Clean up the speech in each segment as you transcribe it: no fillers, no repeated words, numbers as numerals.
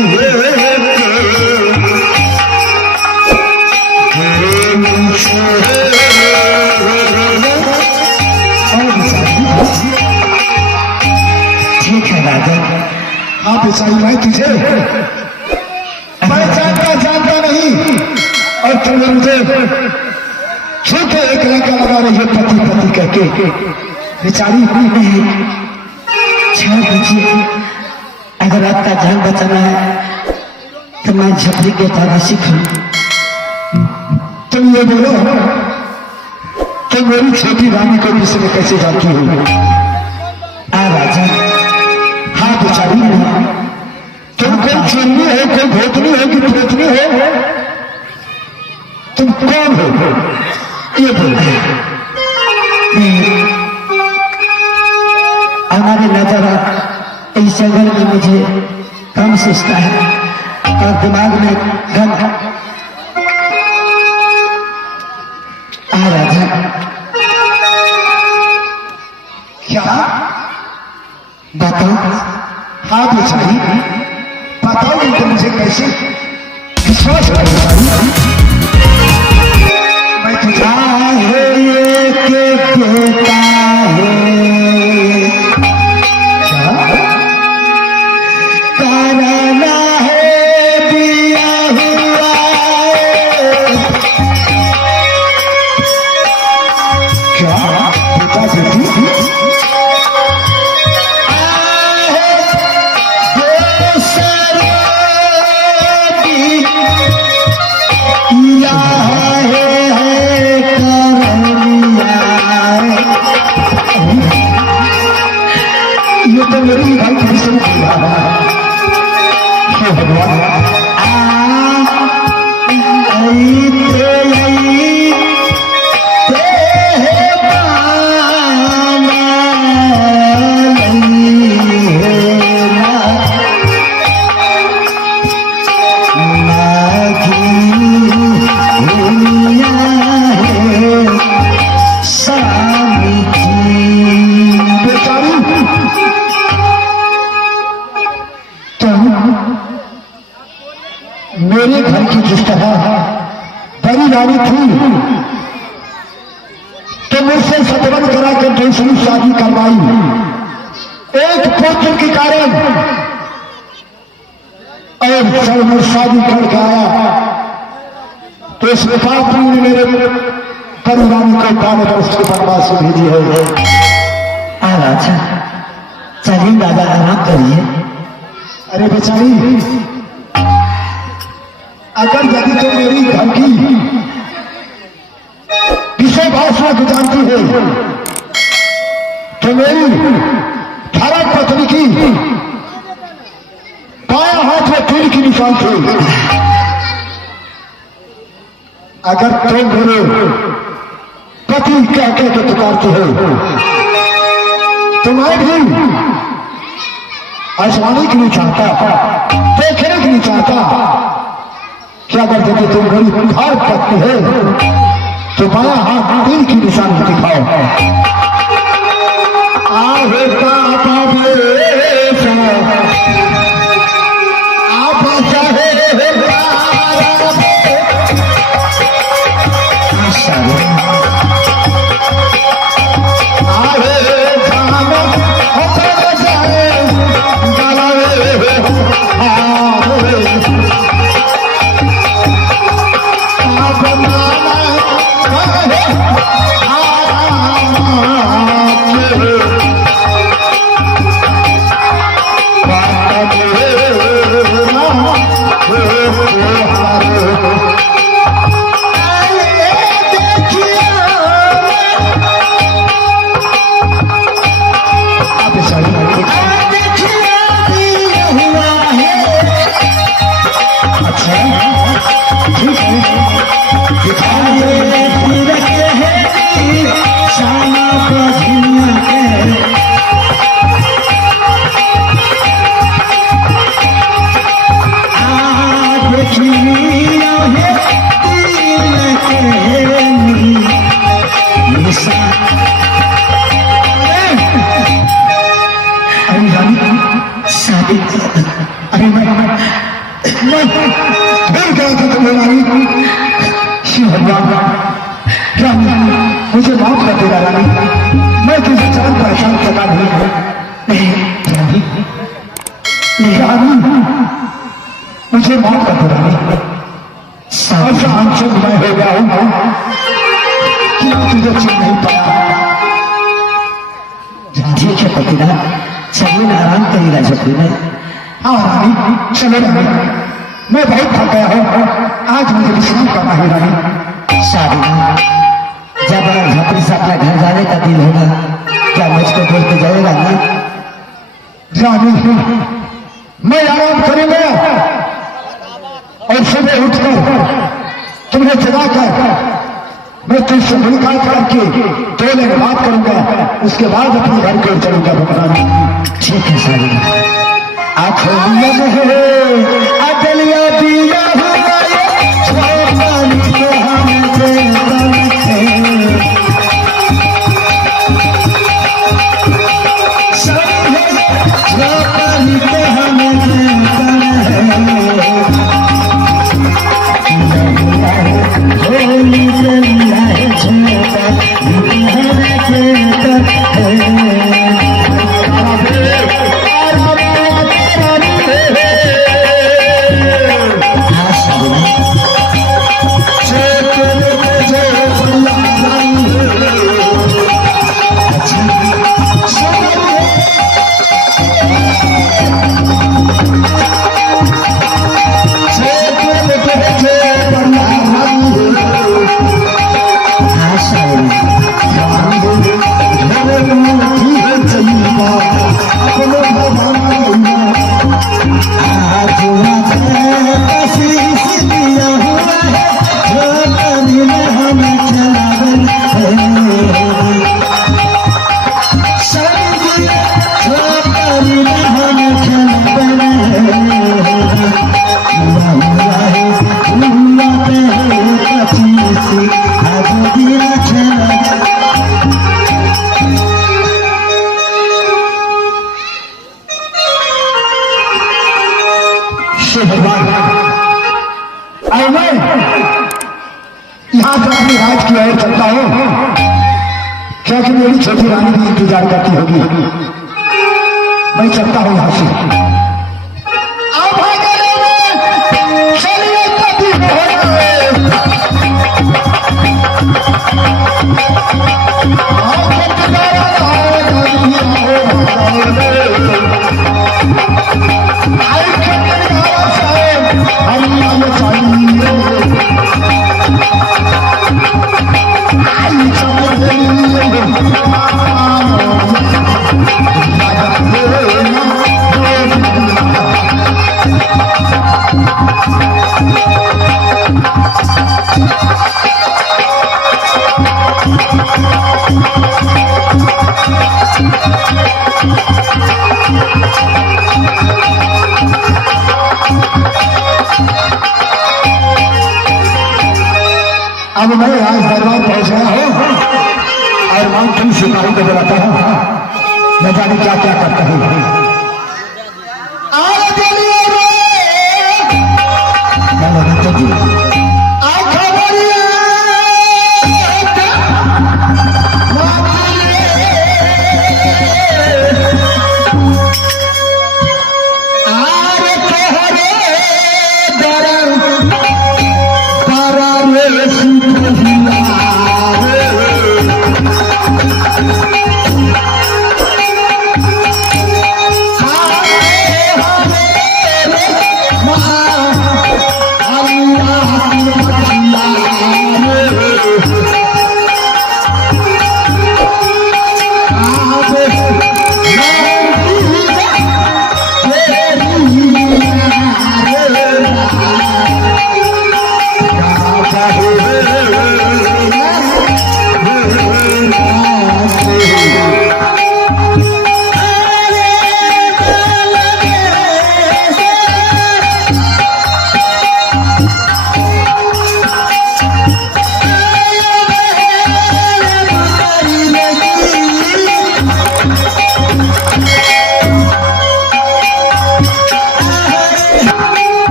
ठीक है राजन, हाँ बेचारी मैं तुझे जानता नहीं, और तुम मुझे छोटे एक लड़का लगा रही है पति पति करके। बेचारी नहीं, छोड़ दीजिए। अगर आपका जान बचाना है तो मैं झपड़ी के तारा सीखूं। तुम ये बोलो, तुम मेरी छोटी रानी को विषय में कैसे जानती हो? राजा, हाँ बेचारी, तुम कोई चुन्नी हो, कोई भोतनी हो कि प्रेतनी हो? तुम कौन हो ये बोलो। हमारी नजर इस जगह में मुझे कम सोचता है और दिमाग में गम। राजा, क्या बताओ? हाँ बेचारी, बताओ तो मुझे कैसे विश्वास करूंगा। मैं तुझा है के देता है क्या कराना है दिया हुआ क्या बता देती मेरी भाई कृष्ण की मेरे घर की जिस तरह बड़ी रानी थी तो मुझसे सतबंध करा कर दूसरी शादी करवाई। एक पुत्र के कारण और जब मैं शादी करके आया तो इस पापी ने मेरे बड़ी रानी को 12 वर्ष के वनवास से भेजी है। अच्छा चलिए दादा, आराम करिए। अरे बेचारी, अगर यदि तुम मेरी घर की विषय भाषा को जानती हो तो मेरी भारत पत्नी की बाया हाथ में तीर की निशान थे। अगर तुम मेरे पति कह के पुकारते हो तो मैं भी आजमाने के लिए चाहता, देखने के लिए चाहता क्या करते थे। तुम मेरी भारत पत्नी है तो बाया हाथ तीर की निशान दिखाओ। शादी अरे मैं फिर गया था तुम्हें रानी। शिव भगवान क्या मुझे माफ कर देगा रानी, मैं तुझे जान पहचान सका नहीं हूँ। रानी मुझे माफ कर दे रानी, ऐसा अनचुन मैं हो गया हूँ कि तुझे चुन नहीं पाया। ठीक है पतिना, चलिए आराम करेगा झोपड़ी में। हाँ रानी चलो रानी, मैं बहुत थक गया हूँ, आज मुझे विश्राम करना है रानी। शादी जब झोपड़ी से अपना घर जाने का दिल होगा, क्या मुझको बोल के जाएगा ना? रानी मैं आराम करूंगा और सुबह उठकर तुम्हें जगाकर मैं तुझसे मुलाकात करके 2 दिन बात करूंगा, उसके बाद अपने घर को चलूंगा भगवान। ठीक है सारी आखिया अदलिया दिया भगवान। मैं यहाँ से अपनी राज की ओर चलता हूँ, क्योंकि मेरी छोटी रानी भी इंतजार करती होगी। मैं चलता हूँ यहाँ से। अब मैं आज दरबार पहुंच गया हूँ और मानसिंह सिपाही को बुलाता हूँ, न जाने क्या क्या करता हूँ।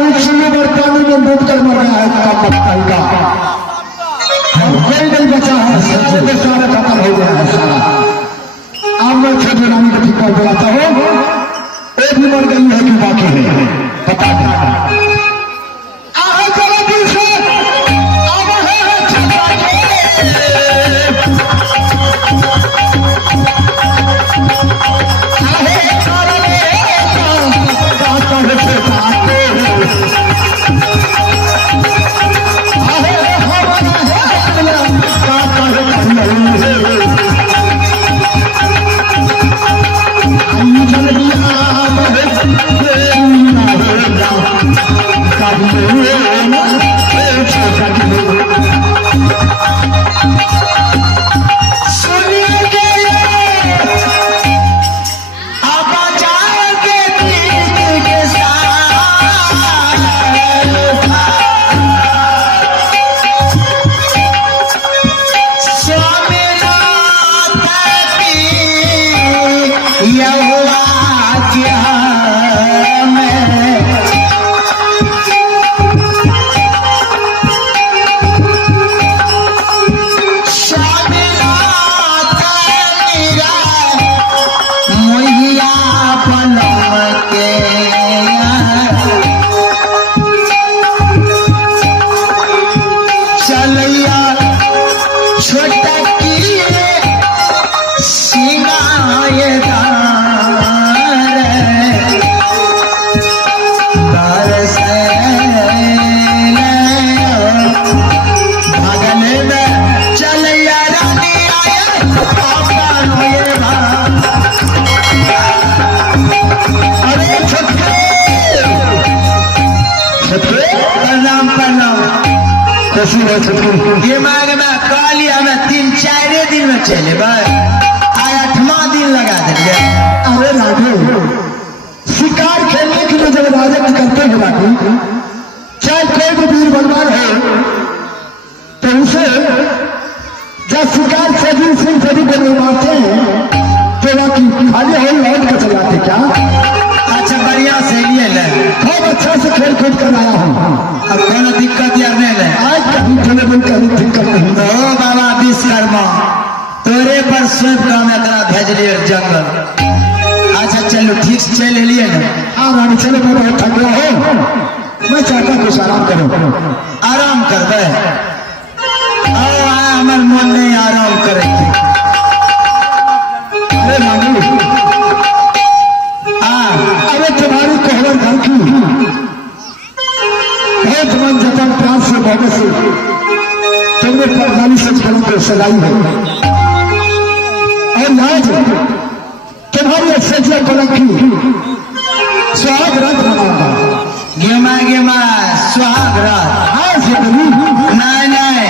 बहुत सुंदर पानी में डूब कर मर गया है का पत्ता का कोई नहीं बचा है, सारे के सारे खत्म हो गया है सारा। अब मैं छोटे रानी को ठीक कर बुलाता हूँ, एक भी मर गई है कि बाकी है पता नहीं। दिमाग में काली हमें 3-4 दिन में चले भाई, आज 8वां दिन लगा देंगे। अरे राघव, शिकार खेलने के लिए जब राजा करते हैं राघव, चाहे कोई भी वीर बलवान हो तो उसे जब शिकार सभी सिंह सभी को नहीं मारते हैं तो बाकी खाली हो लौट कर चलाते क्या? अच्छा बढ़िया से लिए ले, बहुत अच्छा से खेल कूद कर आया हूँ, अब कोनो दिक्कत यार नहीं ले। आज कभी चले बोल कभी दिक्कत नहीं। तो बाबा विश्वकर्मा तोरे पर स्वेप काम एकरा भेजलिए जंगल। अच्छा चलो ठीक से चल लिए ना। हाँ रानी चले, मैं बहुत थक गया हूँ, मैं चाहता कुछ आराम करूँ। आराम कर दे, हमारे मन नहीं आराम करे। अरे रानी, अरे तुम्हारी कोहबर घर की बहुत मन जतन प्राण से भगत से तुमने 45 कलम को सजाई है और आज तुम्हारी सज्जा कलम की सुहाग रात मनाऊंगा। गेमा गेमा सुहाग रात? हाँ जिंदगी नहीं नहीं,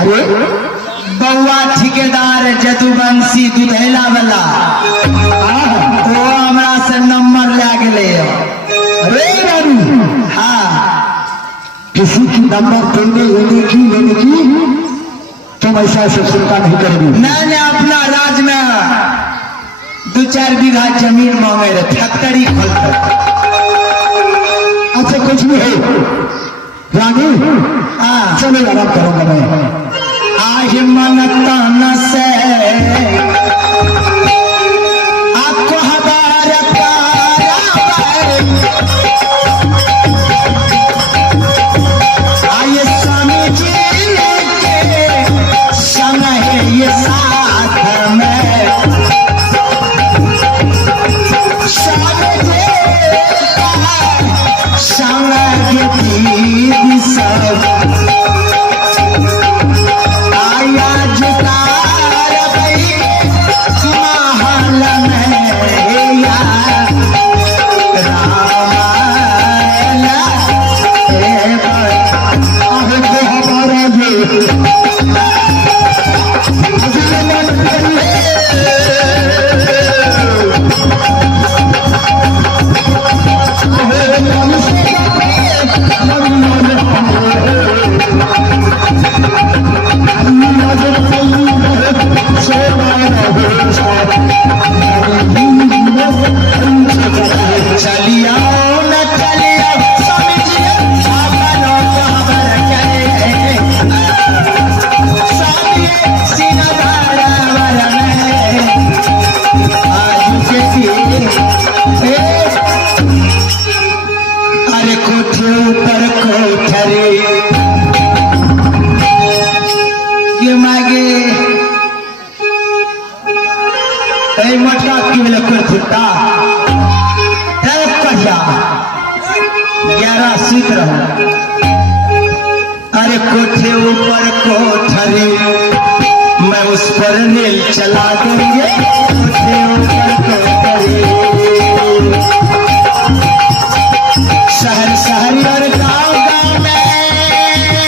अरे बउआ ठेकेदार जदुवंशी दुधैला वाला वो हमरा से नंबर ले गए। अरे रानी, हाँ किसी की नंबर देने लेने की तुम ऐसा से चिंता नहीं करोगी। मैंने अपना राज में 2-4 बीघा जमीन मांगे रहे, फैक्ट्री खोलते। अच्छा कुछ भी है रानी, हाँ चलो आराम करूंगा मैं। आज मनता न से आपको हमार आइए स्वामी जी के संग है ये साथ में संग दीदी सब आया जुटार भाई महल में या रामायण हमारा चलिया न चलिया स्वामी जी कोठे ऊपर कोठरी ये मागे कई मटका की मिले कुर्ता तब कहिया 11 सीट रहो अरे कोठे ऊपर कोठरी मैं उस पर रेल चला देंगे कोठे ऊपर कोठरी शहर शहर और गांव गांव में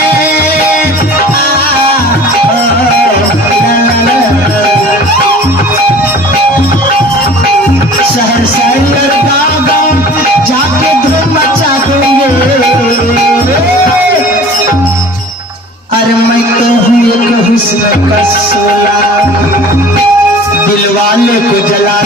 शहर शहर और गांव गांव जाके धूम मचा देंगे अरे मैं तो हूँ एक हुस्न का सोला दिल वाले को जला